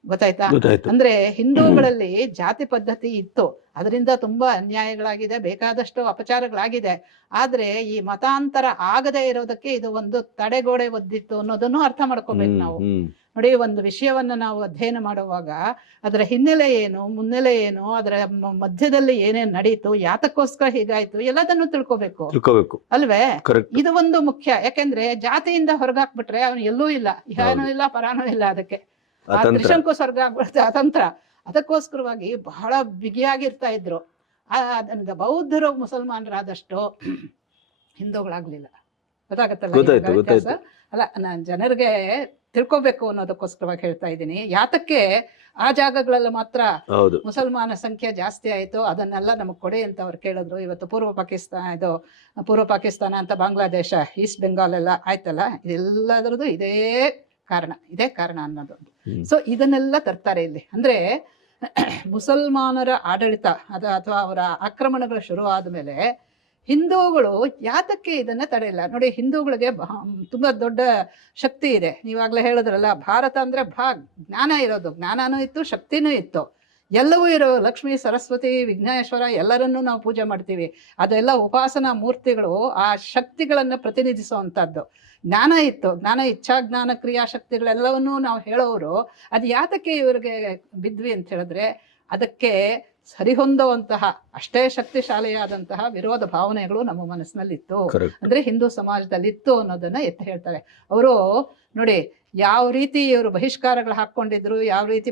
ಗೊತ್ತಾಯ್ತಾ? ಅಂದ್ರೆ ಹಿಂದೂಗಳಲ್ಲಿ ಜಾತಿ ಪದ್ಧತಿ ಇತ್ತು, ಅದರಿಂದ ತುಂಬಾ ಅನ್ಯಾಯಗಳಾಗಿದೆ, ಬೇಕಾದಷ್ಟು ಅಪಚಾರಗಳಾಗಿದೆ. ಆದ್ರೆ ಈ ಮತಾಂತರ ಆಗದೆ ಇರೋದಕ್ಕೆ ಇದು ಒಂದು ತಡೆಗೋಡೆ ಒದ್ದಿತ್ತು ಅನ್ನೋದನ್ನು ಅರ್ಥ ಮಾಡ್ಕೋಬೇಕು ನಾವು. ನೋಡಿ, ಒಂದು ವಿಷಯವನ್ನ ನಾವು ಅಧ್ಯಯನ ಮಾಡುವಾಗ ಅದರ ಹಿನ್ನೆಲೆ ಏನು, ಮುನ್ನೆಲೆ ಏನು, ಅದರ ಮಧ್ಯದಲ್ಲಿ ಏನೇನ್ ನಡೀತು, ಯಾತಕ್ಕೋಸ್ಕರ ಹೀಗಾಯ್ತು, ಎಲ್ಲದನ್ನು ತಿಳ್ಕೋಬೇಕು ಅಲ್ವೇ? ಇದು ಒಂದು ಮುಖ್ಯ. ಯಾಕೆಂದ್ರೆ ಜಾತಿಯಿಂದ ಹೊರಗಾಕ್ಬಿಟ್ರೆ ಅವನು ಎಲ್ಲೂ ಇಲ್ಲ, ಇಹಾನೂ ಇಲ್ಲ, ಪರಾನೂ ಇಲ್ಲ. ಅದಕ್ಕೆ ತ್ರಿಶಂಕು ಸ್ವರ್ಗ ಆಗ್ಬಿಡುತ್ತೆ, ಅತಂತ್ರ. ಅದಕ್ಕೋಸ್ಕರವಾಗಿ ಬಹಳ ಬಿಗಿಯಾಗಿರ್ತಾ ಇದ್ರು. ಬೌದ್ಧರು ಮುಸಲ್ಮಾನರಾದಷ್ಟು ಹಿಂದೂಗಳಾಗ್ಲಿಲ್ಲ. ಗೊತ್ತಾಗತ್ತಲ್ಲ ಅಲ್ಲ, ನಾನು ಜನರಿಗೆ ತಿಳ್ಕೋಬೇಕು ಅನ್ನೋದಕ್ಕೋಸ್ಕರವಾಗಿ ಹೇಳ್ತಾ ಇದ್ದೀನಿ. ಯಾತಕ್ಕೆ ಆ ಜಾಗಗಳೆಲ್ಲ ಮಾತ್ರ ಮುಸಲ್ಮಾನ ಸಂಖ್ಯೆ ಜಾಸ್ತಿ ಆಯಿತು, ಅದನ್ನೆಲ್ಲ ನಮಗೆ ಕೊಡಿ ಅಂತ ಅವ್ರು ಕೇಳಿದ್ರು. ಇವತ್ತು ಪೂರ್ವ ಪಾಕಿಸ್ತಾನ ಅಂತ ಬಾಂಗ್ಲಾದೇಶ, ಈಸ್ಟ್ ಬೆಂಗಾಲ್ ಎಲ್ಲ ಆಯ್ತಲ್ಲ, ಇದೆಲ್ಲದ್ರದ್ದು ಇದೇ ಕಾರಣ ಅನ್ನೋದು. ಸೊ ಇದನ್ನೆಲ್ಲ ತರ್ತಾರೆ ಇಲ್ಲಿ. ಅಂದ್ರೆ ಮುಸಲ್ಮಾನರ ಆಡಳಿತ ಅಥವಾ ಅವರ ಆಕ್ರಮಣಗಳು ಶುರು ಆದ್ಮೇಲೆ ಹಿಂದೂಗಳು ಯಾತಕ್ಕೆ ಇದನ್ನ ತಡೆಯಿಲ್ಲ ನೋಡಿ. ಹಿಂದೂಗಳಿಗೆ ತುಂಬಾ ದೊಡ್ಡ ಶಕ್ತಿ ಇದೆ. ನೀವಾಗ್ಲೇ ಹೇಳಿದ್ರಲ್ಲ, ಭಾರತ ಅಂದ್ರೆ ಜ್ಞಾನ ಇರೋದು, ಜ್ಞಾನನೂ ಇತ್ತು, ಶಕ್ತಿನೂ ಇತ್ತು. ಎಲ್ಲವೂ ಇರೋ ಲಕ್ಷ್ಮೀ ಸರಸ್ವತಿ ವಿಘ್ನೇಶ್ವರ ಎಲ್ಲರನ್ನೂ ನಾವು ಪೂಜೆ ಮಾಡ್ತೀವಿ. ಅದೆಲ್ಲ ಉಪಾಸನಾ ಮೂರ್ತಿಗಳು, ಆ ಶಕ್ತಿಗಳನ್ನು ಪ್ರತಿನಿಧಿಸುವಂಥದ್ದು. ಜ್ಞಾನ ಇತ್ತು, ಜ್ಞಾನ ಇಚ್ಛಾ ಜ್ಞಾನ ಕ್ರಿಯಾಶಕ್ತಿಗಳೆಲ್ಲವನ್ನೂ ನಾವು ಹೇಳೋರು. ಅದು ಯಾತಕ್ಕೆ ಇವ್ರಿಗೆ ಬಿದ್ವಿ ಅಂತ ಹೇಳಿದ್ರೆ, ಅದಕ್ಕೆ ಸರಿಹೊಂದುವಂತಹ ಅಷ್ಟೇ ಶಕ್ತಿಶಾಲಿಯಾದಂತಹ ವಿರೋಧ ಭಾವನೆಗಳು ನಮ್ಮ ಮನಸ್ಸಿನಲ್ಲಿತ್ತು, ಅಂದ್ರೆ ಹಿಂದೂ ಸಮಾಜದಲ್ಲಿತ್ತು ಅನ್ನೋದನ್ನ ಎತ್ತಿ ಹೇಳ್ತಾರೆ ಅವರು. ನೋಡಿ, ಯಾವ ರೀತಿ ಇವರು ಬಹಿಷ್ಕಾರಗಳು ಹಾಕ್ಕೊಂಡಿದ್ರು, ಯಾವ ರೀತಿ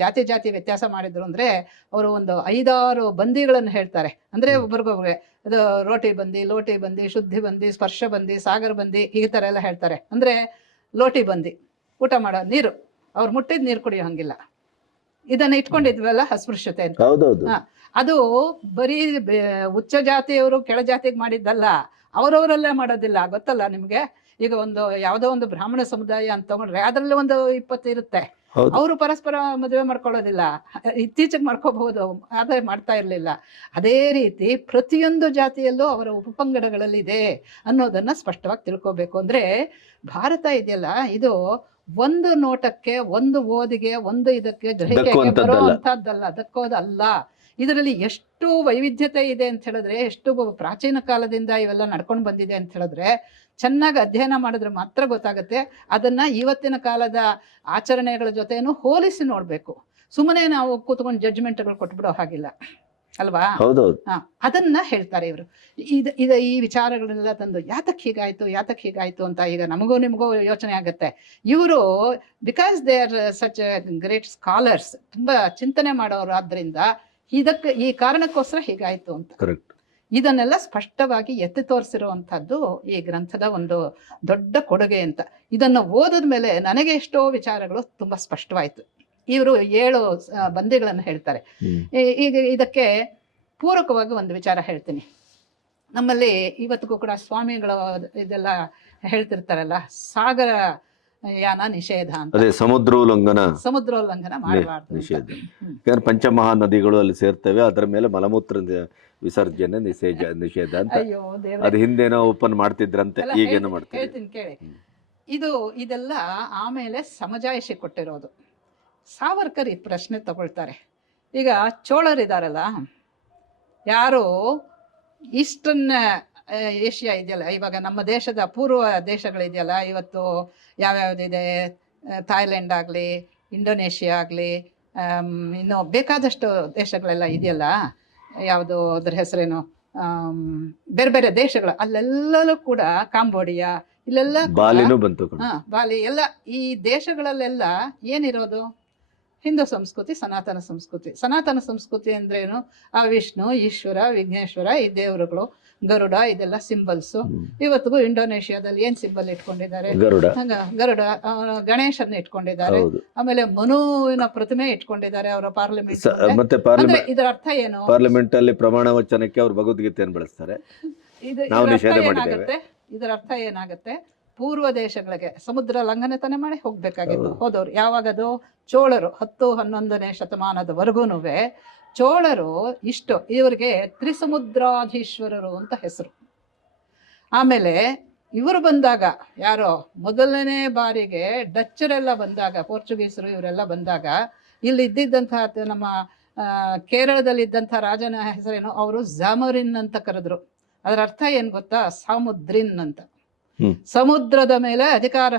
ಜಾತಿ ವ್ಯತ್ಯಾಸ ಮಾಡಿದ್ರು ಅಂದ್ರೆ, ಅವರು ಒಂದು 5-6 ಬಂದಿಗಳನ್ನು ಹೇಳ್ತಾರೆ. ಅಂದ್ರೆ ಒಬ್ರಿಗೊಬ್ರಿಗೆ ಅದು ರೋಟಿ ಬಂದಿ, ಲೋಟಿ ಬಂದಿ, ಶುದ್ಧಿ ಬಂದಿ, ಸ್ಪರ್ಶ ಬಂದಿ, ಸಾಗರ ಬಂದಿ, ಈ ಥರ ಎಲ್ಲ ಹೇಳ್ತಾರೆ. ಅಂದ್ರೆ ಲೋಟಿ ಬಂದಿ, ಊಟ ಮಾಡೋ ನೀರು, ಅವ್ರು ಮುಟ್ಟಿದ ನೀರು ಕುಡಿಯೋ ಹಂಗಿಲ್ಲ. ಇದನ್ನ ಇಟ್ಕೊಂಡಿದ್ವಲ್ಲ ಅಸ್ಪೃಶ್ಯತೆ ಅಂತ. ಅದು ಬರೀ ಉಚ್ಚ ಜಾತಿಯವರು ಕೆಳ ಜಾತಿಗೆ ಮಾಡಿದ್ದಲ್ಲ, ಅವರವರಲ್ಲೇ ಮಾಡೋದಿಲ್ಲ. ಗೊತ್ತಲ್ಲ ನಿಮ್ಗೆ, ಈಗ ಯಾವುದೋ ಒಂದು ಬ್ರಾಹ್ಮಣ ಸಮುದಾಯ ಅಂತ ತಗೊಂಡ್ರೆ ಅದರಲ್ಲಿ ಒಂದು 20 ಇರುತ್ತೆ. ಅವರು ಪರಸ್ಪರ ಮದುವೆ ಮಾಡ್ಕೊಳ್ಳೋದಿಲ್ಲ, ಇತ್ತೀಚೆಗೆ ಮಾಡ್ಕೋಬಹುದು, ಆದರೆ ಮಾಡ್ತಾ ಇರಲಿಲ್ಲ. ಅದೇ ರೀತಿ ಪ್ರತಿಯೊಂದು ಜಾತಿಯಲ್ಲೂ ಅವರ ಉಪಪಂಗಡಗಳಲ್ಲಿದೆ ಅನ್ನೋದನ್ನ ಸ್ಪಷ್ಟವಾಗಿ ತಿಳ್ಕೋಬೇಕು. ಅಂದ್ರೆ ಭಾರತ ಇದೆಯಲ್ಲ, ಇದು ಒಂದು ನೋಟಕ್ಕೆ, ಒಂದು ಓದಿಗೆ, ಒಂದು ಇದಕ್ಕೆ ಗ್ರಹಿಕೆಗೆ ಬರುವಂತಹದ್ದಲ್ಲ, ದಕ್ಕೋದಲ್ಲ. ಇದರಲ್ಲಿ ಎಷ್ಟು ವೈವಿಧ್ಯತೆ ಇದೆ ಅಂತ ಹೇಳಿದ್ರೆ, ಎಷ್ಟು ಪ್ರಾಚೀನ ಕಾಲದಿಂದ ಇವೆಲ್ಲ ನಡ್ಕೊಂಡು ಬಂದಿದೆ ಅಂತ ಹೇಳಿದ್ರೆ, ಚೆನ್ನಾಗಿ ಅಧ್ಯಯನ ಮಾಡಿದ್ರೆ ಮಾತ್ರ ಗೊತ್ತಾಗುತ್ತೆ. ಅದನ್ನ ಇವತ್ತಿನ ಕಾಲದ ಆಚರಣೆಗಳ ಜೊತೆನೂ ಹೋಲಿಸಿ ನೋಡ್ಬೇಕು. ಸುಮ್ಮನೆ ನಾವು ಕೂತ್ಕೊಂಡು ಜಡ್ಜ್ಮೆಂಟ್ಗಳು ಕೊಟ್ಬಿಡೋ ಹಾಗಿಲ್ಲ ಅಲ್ವಾ? ಅದನ್ನ ಹೇಳ್ತಾರೆ ಇವರು. ಈ ವಿಚಾರಗಳನ್ನೆಲ್ಲ ತಂದು ಯಾತಕ್ಕೆ ಹೀಗಾಯ್ತು ಅಂತ ಈಗ ನಮಗೂ ನಿಮಗೂ ಯೋಚನೆ ಆಗುತ್ತೆ. ಇವರು because they are such great scholars, ತುಂಬಾ ಚಿಂತನೆ ಮಾಡೋರು, ಆದ್ರಿಂದ ಈ ಕಾರಣಕ್ಕೋಸ್ಕರ ಹೀಗಾಯ್ತು ಅಂತ ಇದನ್ನೆಲ್ಲ ಸ್ಪಷ್ಟವಾಗಿ ಎತ್ತಿ ತೋರಿಸಿರುವಂತಹದ್ದು ಈ ಗ್ರಂಥದ ಒಂದು ದೊಡ್ಡ ಕೊಡುಗೆ ಅಂತ. ಇದನ್ನ ಓದಿದ ಮೇಲೆ ನನಗೆ ಎಷ್ಟೋ ವಿಚಾರಗಳು ತುಂಬಾ ಸ್ಪಷ್ಟವಾಯ್ತು. ಇವರು 7 ಬಂದಿಗಳನ್ನು ಹೇಳ್ತಾರೆ. ಈಗ ಇದಕ್ಕೆ ಪೂರಕವಾಗಿ ಒಂದು ವಿಚಾರ ಹೇಳ್ತೀನಿ. ನಮ್ಮಲ್ಲಿ ಇವತ್ತಿಗೂ ಕೂಡ ಸ್ವಾಮಿಗಳು ಇದೆಲ್ಲ ಹೇಳ್ತಿರ್ತಾರಲ್ಲ, ಸಾಗರ ಯಾನ ನಿಷೇಧ ಅಂತ. ಅದೇ ಸಮುದ್ರೋಲ್ಲಂಘನ ಮಾಡಬಾರ್ದು ನಿಷೇಧ. ಪಂಚಮಹಾ ನದಿಗಳು ಅಲ್ಲಿ ಸೇರ್ತವೆ, ಅದರ ಮೇಲೆ ಮಲಮೂತ್ರ ವಿಸರ್ಜನೆ ನಿಷೇಧ ಅಂತ. ಅದು ಹಿಂದೇನೋ ಓಪನ್ ಮಾಡ್ತಿದ್ರಂತೆ, ಈಗೇನೋ ಮಾಡ್ತಾರೆ. ಹೇಳ್ತೀನಿ ಕೇಳಿ. ಇದೆಲ್ಲ ಆಮೇಲೆ ಸಮಜಾಯಿಷಿ ಕೊಟ್ಟಿರೋದು. ಸಾವರ್ಕರ್ ಈ ಪ್ರಶ್ನೆ ತಗೊಳ್ತಾರೆ. ಈಗ ಚೋಳರಿದಾರಲ್ಲ, ಯಾರು ಈಸ್ಟರ್ನ್ ಏಷ್ಯಾ ಇದೆಯಲ್ಲ, ಇವಾಗ ನಮ್ಮ ದೇಶದ ಪೂರ್ವ ದೇಶಗಳಿದೆಯಲ್ಲ, ಇವತ್ತು ಯಾವ್ಯಾವುದಿದೆ, ಥಾಯ್ಲೆಂಡ್ ಆಗಲಿ, ಇಂಡೋನೇಷ್ಯಾ ಆಗಲಿ, ಇನ್ನು ಬೇಕಾದಷ್ಟು ದೇಶಗಳೆಲ್ಲ ಇದೆಯಲ್ಲ, ಯಾವುದು ಅದ್ರ ಹೆಸರೇನು, ಬೇರೆ ಬೇರೆ ದೇಶಗಳು, ಅಲ್ಲೆಲ್ಲೂ ಕೂಡ ಕಾಂಬೋಡಿಯಾ, ಇಲ್ಲೆಲ್ಲ ಬಾಲಿ ಎಲ್ಲ, ಈ ದೇಶಗಳಲ್ಲೆಲ್ಲ ಏನಿರೋದು ಹಿಂದೂ ಸಂಸ್ಕೃತಿ, ಸನಾತನ ಸಂಸ್ಕೃತಿ ಅಂದ್ರೇನು, ಆ ವಿಷ್ಣು, ಈಶ್ವರ, ವಿಘ್ನೇಶ್ವರ, ಈ ದೇವರುಗಳು, ಗರುಡ, ಇದೆಲ್ಲ ಸಿಂಬಲ್ಸು. ಇವತ್ತಿಗೂ ಇಂಡೋನೇಷ್ಯಾದಲ್ಲಿ ಏನ್ ಸಿಂಬಲ್ ಇಟ್ಕೊಂಡಿದ್ದಾರೆ? ಗರುಡ. ಗಣೇಶನ್ನ ಇಟ್ಕೊಂಡಿದ್ದಾರೆ, ಆಮೇಲೆ ಮನುವಿನ ಪ್ರತಿಮೆ ಇಟ್ಕೊಂಡಿದ್ದಾರೆ ಅವರ ಪಾರ್ಲಿಮೆಂಟ್. ಇದರ ಅರ್ಥ ಏನು? ಪಾರ್ಲಿಮೆಂಟ್ ಅಲ್ಲಿ ಪ್ರಮಾಣ ವಚನಕ್ಕೆ ಅವರು ಭಗವದ್ಗೀತೆಯನ್ನು ಬಳಸ್ತಾರೆ. ಇದರ ಅರ್ಥ ಏನಾಗುತ್ತೆ? ಪೂರ್ವ ದೇಶಗಳಿಗೆ ಸಮುದ್ರ ಲಂಘನೆ ತಾನೆ ಮಾಡಿ ಹೋಗ್ಬೇಕಾಗಿತ್ತು ಹೋದವ್ರು. ಯಾವಾಗದು? ಚೋಳರು 10-11ನೇ ಶತಮಾನದವರೆಗೂ ಚೋಳರು ಇಷ್ಟು, ಇವರಿಗೆ ತ್ರಿಸಮುದ್ರಾಧೀಶ್ವರರು ಅಂತ ಹೆಸರು. ಆಮೇಲೆ ಇವರು ಬಂದಾಗ, ಯಾರೋ ಮೊದಲನೇ ಬಾರಿಗೆ ಡಚ್ಚರೆಲ್ಲ ಬಂದಾಗ, ಪೋರ್ಚುಗೀಸರು ಇವರೆಲ್ಲ ಬಂದಾಗ, ಇಲ್ಲಿ ಇದ್ದಿದ್ದಂತಹ ನಮ್ಮ ಕೇರಳದಲ್ಲಿ ಇದ್ದಂತಹ ರಾಜನ ಹೆಸರೇನು, ಅವರು ಜಾಮರಿನ್ ಅಂತ ಕರೆದ್ರು. ಅದರ ಅರ್ಥ ಏನ್ ಗೊತ್ತಾ? ಸಾಮುದ್ರಿನ್ ಅಂತ, ಸಮುದ್ರದ ಮೇಲೆ ಅಧಿಕಾರ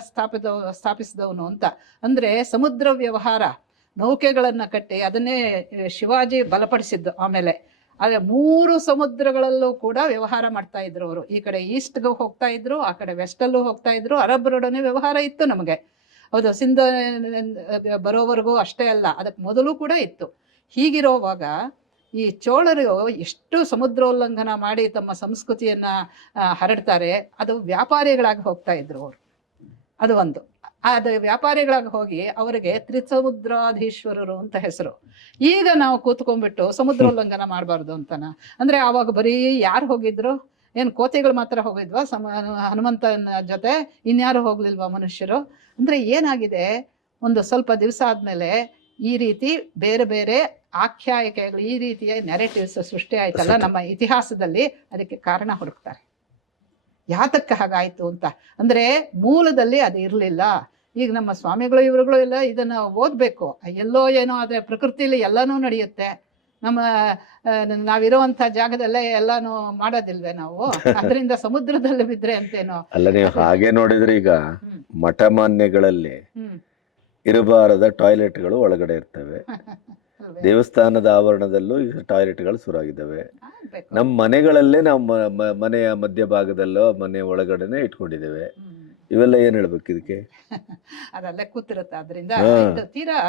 ಸ್ಥಾಪಿಸಿದವನು ಅಂತ. ಅಂದ್ರೆ ಸಮುದ್ರ ವ್ಯವಹಾರ, ನೌಕೆಗಳನ್ನ ಕಟ್ಟಿ ಅದನ್ನೇ ಶಿವಾಜಿ ಬಲಪಡಿಸಿದ್ದು. ಆಮೇಲೆ ಆದ್ರೆ 3 ಸಮುದ್ರಗಳಲ್ಲೂ ಕೂಡ ವ್ಯವಹಾರ ಮಾಡ್ತಾ ಇದ್ರು ಅವರು. ಈ ಕಡೆ ಈಸ್ಟ್ಗೂ ಹೋಗ್ತಾ ಇದ್ರು, ಆ ಕಡೆ ವೆಸ್ಟಲ್ಲೂ ಹೋಗ್ತಾ ಇದ್ರು. ಅರಬ್ಬರೊಡನೆ ವ್ಯವಹಾರ ಇತ್ತು ನಮಗೆ, ಹೌದು. ಸಿಂಧ ಬರೋವರೆಗೂ ಅಷ್ಟೇ ಅಲ್ಲ, ಅದಕ್ಕೆ ಮೊದಲು ಕೂಡ ಇತ್ತು. ಹೀಗಿರೋವಾಗ ಈ ಚೋಳರು ಎಷ್ಟು ಸಮುದ್ರೋಲ್ಲಂಘನ ಮಾಡಿ ತಮ್ಮ ಸಂಸ್ಕೃತಿಯನ್ನ ಹರಡ್ತಾರೆ. ಅದು ವ್ಯಾಪಾರಿಗಳಾಗಿ ಹೋಗ್ತಾ ಇದ್ರು ಅವರು. ಅದು ಒಂದು. ಅದು ವ್ಯಾಪಾರಿಗಳಾಗಿ ಹೋಗಿ ಅವರಿಗೆ ತ್ರಿಸಮುದ್ರಾಧೀಶ್ವರರು ಅಂತ ಹೆಸರು. ಈಗ ನಾವು ಕೂತ್ಕೊಂಡ್ಬಿಟ್ಟು ಸಮುದ್ರೋಲ್ಲಂಘನ ಮಾಡಬಾರ್ದು ಅಂತನ ಅಂದ್ರೆ, ಆವಾಗ ಬರೀ ಯಾರು ಹೋಗಿದ್ರು? ಏನು ಕೋತಿಗಳು ಮಾತ್ರ ಹೋಗಿದ್ವಾ ಹನುಮಂತನ ಜೊತೆ? ಇನ್ಯಾರು ಹೋಗ್ಲಿಲ್ವಾ ಮನುಷ್ಯರು? ಅಂದ್ರೆ ಏನಾಗಿದೆ, ಒಂದು ಸ್ವಲ್ಪ ದಿವಸ ಆದ್ಮೇಲೆ ಈ ರೀತಿ ಬೇರೆ ಬೇರೆ ಆಖ್ಯಾಯಿಕೆಗಳು, ಈ ರೀತಿಯ ನೆರೆಟಿವ್ಸ್ ಸೃಷ್ಟಿ ಆಯ್ತಲ್ಲ ನಮ್ಮ ಇತಿಹಾಸದಲ್ಲಿ. ಅದಕ್ಕೆ ಕಾರಣ ಹುಡುಕ್ತಾರೆ, ಯಾತಕ್ಕೆ ಹಾಗಾಯ್ತು ಅಂತ. ಅಂದ್ರೆ ಮೂಲದಲ್ಲಿ ಅದು ಇರಲಿಲ್ಲ. ಈಗ ನಮ್ಮ ಸ್ವಾಮಿಗಳು ಇವರುಗಳು ಎಲ್ಲ ಇದನ್ನ ಓದ್ಬೇಕು. ಎಲ್ಲೋ ಏನೋ ಆದ್ರೆ ಪ್ರಕೃತಿಲಿ ಎಲ್ಲಾನು ನಡೆಯುತ್ತೆ. ನಮ್ಮ ನಾವಿರುವಂತ ಜಾಗದಲ್ಲೇ ಎಲ್ಲಾನು ಮಾಡೋದಿಲ್ವೇ ನಾವು? ಅದರಿಂದ ಸಮುದ್ರದಲ್ಲಿ ಬಿದ್ರೆ ಅಂತೇನೋ. ಅಲ್ಲ, ನೀವು ಹಾಗೆ ನೋಡಿದ್ರೆ ಈಗ ಮಠಮಾನ್ಯಗಳಲ್ಲಿ ಹ್ಮ್ ಇರಬಾರದ ಟಾಯ್ಲೆಟ್ಗಳು ಒಳಗಡೆ ಇರ್ತವೆ. ಅಲ್ವೇ? ದೇವಸ್ಥಾನದ ಆವರಣದಲ್ಲೂ ಈಗ ಟಾಯ್ಲೆಟ್ಗಳು ಶುರುವಾಗಿದ್ದಾವೆ. ಆಗ್ಬೇಕು. ನಮ್ಮ ಮನೆಗಳಲ್ಲೇ ನಾವು ಮನೆಯ ಮಧ್ಯಭಾಗದಲ್ಲೋ ಮನೆ ಒಳಗಡೆನೆ ಇಟ್ಕೊಂಡಿದ್ದೇವೆ. ಇವೆಲ್ಲ ಏನ್ ಹೇಳ್ಬೇಕು ಇದಕ್ಕೆ? ಅದಲ್ಲೇ ಕೂತಿರುತ್ತೆ. ಅದರಿಂದ ಹಾ. ಇದು ತೀರಾ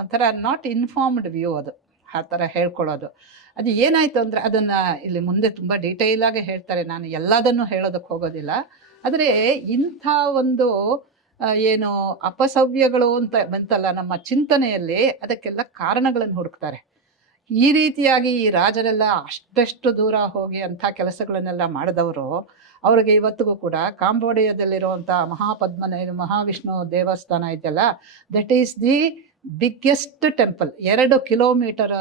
ಒಂಥರ ನಾಟ್ ಇನ್ಫಾರ್ಮ್ಡ್ ವ್ಯೂ ಅದು, ಆ ಥರ ಹೇಳ್ಕೊಳ್ಳೋದು. ಅದು ಏನಾಯ್ತು ಅಂದ್ರೆ ಅದನ್ನ ಇಲ್ಲಿ ಮುಂದೆ ತುಂಬಾ ಡೀಟೇಲ್ ಆಗಿ ಹೇಳ್ತಾರೆ. ನಾನು ಎಲ್ಲದನ್ನು ಹೇಳೋದಕ್ಕೆ ಹೋಗೋದಿಲ್ಲ. ಆದರೆ ಇಂಥ ಒಂದು ಏನು ಅಪಸವ್ಯಗಳು ಅಂತ ಬಂತಲ್ಲ ನಮ್ಮ ಚಿಂತನೆಯಲ್ಲಿ, ಅದಕ್ಕೆಲ್ಲ ಕಾರಣಗಳನ್ನು ಹುಡುಕ್ತಾರೆ. ಈ ರೀತಿಯಾಗಿ ಈ ರಾಜರೆಲ್ಲ ಅಷ್ಟೆಷ್ಟು ದೂರ ಹೋಗಿ ಅಂಥ ಕೆಲಸಗಳನ್ನೆಲ್ಲ ಮಾಡಿದವರು, ಅವ್ರಿಗೆ ಇವತ್ತಿಗೂ ಕೂಡ ಕಾಂಬೋಡಿಯಾದಲ್ಲಿರುವಂಥ ಮಹಾವಿಷ್ಣು ದೇವಸ್ಥಾನ ಇದೆಯಲ್ಲ, that is the biggest temple. 2 kilometre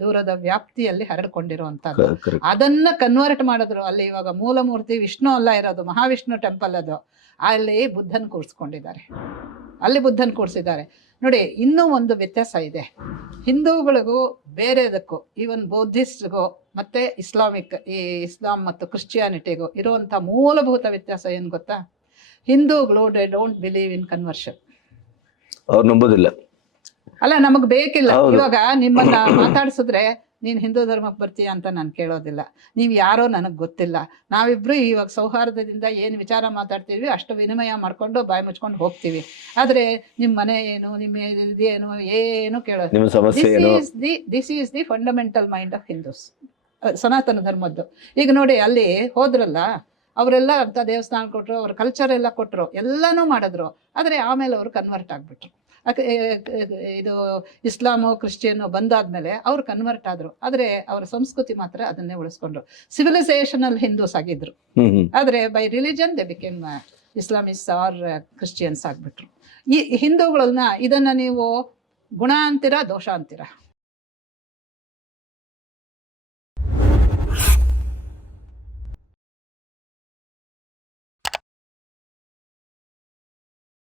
ದೂರದ ವ್ಯಾಪ್ತಿಯಲ್ಲಿ ಹರಡ್ಕೊಂಡಿರುವಂಥದ್ದು. ಅದನ್ನ ಕನ್ವರ್ಟ್ ಮಾಡಿದ್ರು. ಅಲ್ಲಿ ಇವಾಗ ಮೂಲಮೂರ್ತಿ ವಿಷ್ಣು ಅಲ್ಲ ಇರೋದು, ಮಹಾವಿಷ್ಣು ಟೆಂಪಲ್ ಅದು. ಅಲ್ಲಿ ಬುದ್ಧನ್ ಕೂರಿಸ್ಕೊಂಡಿದ್ದಾರೆ, ಅಲ್ಲಿ ಬುದ್ಧನ್ ಕೂರಿಸಿದ್ದಾರೆ. ನೋಡಿ, ಇನ್ನೂ ಒಂದು ವ್ಯತ್ಯಾಸ ಇದೆ ಹಿಂದೂಗಳಿಗೂ ಬೇರೆದಕ್ಕೂ, ಈವನ್ ಬೌದ್ಧಿಸ್ಟ್ಗೂ ಮತ್ತೆ ಇಸ್ಲಾಂ ಮತ್ತು ಕ್ರಿಶ್ಚಿಯಾನಿಟಿಗೂ ಇರುವಂಥ ಮೂಲಭೂತ ವ್ಯತ್ಯಾಸ ಏನು ಗೊತ್ತಾ? ಹಿಂದೂಗಳು they don't believe in conversion. ಅವ್ರು ನಂಬೋದಿಲ್ಲ. ಅಲ್ಲ, ನಮಗ್ ಬೇಕಿಲ್ಲ. ಇವಾಗ ನಿಮ್ಮನ್ನ ಮಾತಾಡ್ಸಿದ್ರೆ ನೀನ್ ಹಿಂದೂ ಧರ್ಮಕ್ಕೆ ಬರ್ತೀಯ ಅಂತ ನಾನು ಕೇಳೋದಿಲ್ಲ. ನೀವು ಯಾರೋ ನನಗೆ ಗೊತ್ತಿಲ್ಲ. ನಾವಿಬ್ರು ಇವಾಗ ಸೌಹಾರ್ದದಿಂದ ಏನು ವಿಚಾರ ಮಾತಾಡ್ತೀವಿ ಅಷ್ಟು ವಿನಿಮಯ ಮಾಡ್ಕೊಂಡು ಬಾಯಿ ಮುಚ್ಕೊಂಡು ಹೋಗ್ತೀವಿ. ಆದ್ರೆ ನಿಮ್ಮ ಮನೆ ಏನು, ನಿಮ್ಮ ಇದೇನು ಏನು ಕೇಳೋದು. This is the fundamental mind of Hindus, ಸನಾತನ ಧರ್ಮದ್ದು. ಈಗ ನೋಡಿ, ಅಲ್ಲಿ ಹೋದ್ರಲ್ಲ, ಅವರೆಲ್ಲ ಅಂತ ದೇವಸ್ಥಾನ ಕೊಟ್ಟರು, ಅವ್ರ ಕಲ್ಚರ್ ಎಲ್ಲ ಕೊಟ್ಟರು, ಎಲ್ಲನೂ ಮಾಡಿದ್ರು. ಆದರೆ ಆಮೇಲೆ ಅವರು ಕನ್ವರ್ಟ್ ಆಗಿಬಿಟ್ರು. ಇದು ಇಸ್ಲಾಮು ಕ್ರಿಶ್ಚಿಯನ್ ಬಂದಾದ್ಮೇಲೆ ಅವ್ರು ಕನ್ವರ್ಟ್ ಆದ್ರು. ಆದರೆ ಅವರ ಸಂಸ್ಕೃತಿ ಮಾತ್ರ ಅದನ್ನೇ ಉಳಿಸ್ಕೊಂಡ್ರು. ಸಿವಿಲೈಸೇಷನಲ್ ಹಿಂದೂಸ್ ಆಗಿದ್ರು, ಆದರೆ by religion they became Islamists or Christians ಆಗಿಬಿಟ್ರು. ಈ ಹಿಂದೂಗಳನ್ನ ಇದನ್ನ ನೀವು ಗುಣ ಅಂತೀರಾ, ದೋಷ ಅಂತೀರಾ?